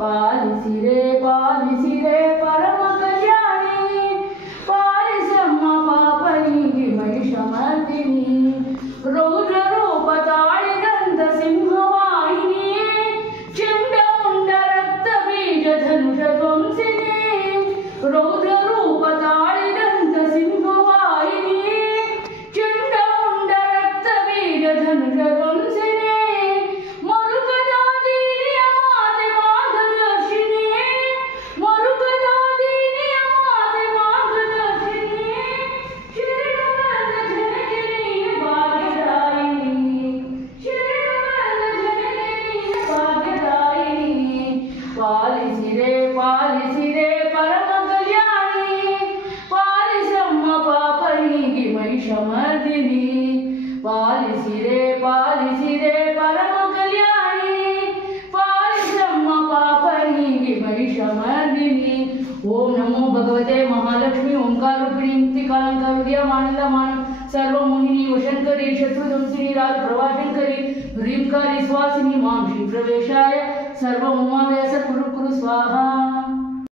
ಪಾಲಿಸಿರೆ ಪಾಲಿಸಿರೆ ಪರಮ ಕಲ್ಯಾಣಿ ಪಾಲಿಸಮ್ಮ ಪಾಪನಿಗೆ ಮಹಿಷಮರ್ದಿನಿ ರೌದ್ರ ರೂಪ ತಾಳಿದಂತ ಸಿಂಹವಾಹಿನಿ ಚಂಡ ಮುಂಡ ರಕ್ತ ಬೀಜ ಧನುಷ ಧ್ವಂಸಿನಿ ರೌದ್ರ ರೂಪ ತಾಳಿದಂತ ಸಿಂಹವಾಹಿನಿ ಚಂಡ ಮುಂಡ ರಕ್ತ ಬೀಜ ಧನುಷ ಧ್ವಂಸಿನಿ ಮರುಕದಾದೀನಿಯ ಮಾತೆ ಮಾರ್ಗದರ್ಶಿನಿ ಮರುಕದಾದೀನಿಯ ಮಾತೆ ಮಾರ್ಗದರ್ಶಿನಿ ಶಿರಬಂದ ಜನಕ್ಕೆ ನೀನು ಭಾಗ್ಯದಾಯಿನಿ ಶಿರಬಂದ ಜನಕ್ಕೆ ನೀನು ಭಾಗ್ಯದಾಯಿನಿ ಪಾಲಿಸಿರೆ ಪಾಲಿಸಿರೆ ಪರಮ ಕಲ್ಯಾಣಿ ಪಾಲಿಸಮ್ಮ ಪಾಪನಿಗೆ ಮಹಿಷಮರ್ದಿನಿ ಪಾಲಿಸಿರೆ ಪಾಲಿಸಿರೆ ಪರಮ ಕಲ್ಯಾಣಿ ಪಾಲಿಸಮ್ಮ ಪಾಪನಿಗೆ ಮಹಿಷಮರ್ದಿನಿ ಓಂ ನಮೋ ಭಗವತೆ ಮಹಾಲಕ್ಷ್ಮಿ ಓಂಕಾರ ರೂಪಿಣಿ ಮುಕ್ತಿ ಕಾಲಂಕ ವಿದ್ಯಮಾನಂದ ಮಾನವ सर्वमोहिनी वशंकरी शत्रुध्वंसिनी राज प्रभाशंकरी ह्रींकारी स्वासिनी मां श्री प्रवेशाय सर्वमोमादय सत्कुरु कुरु स्वाहा।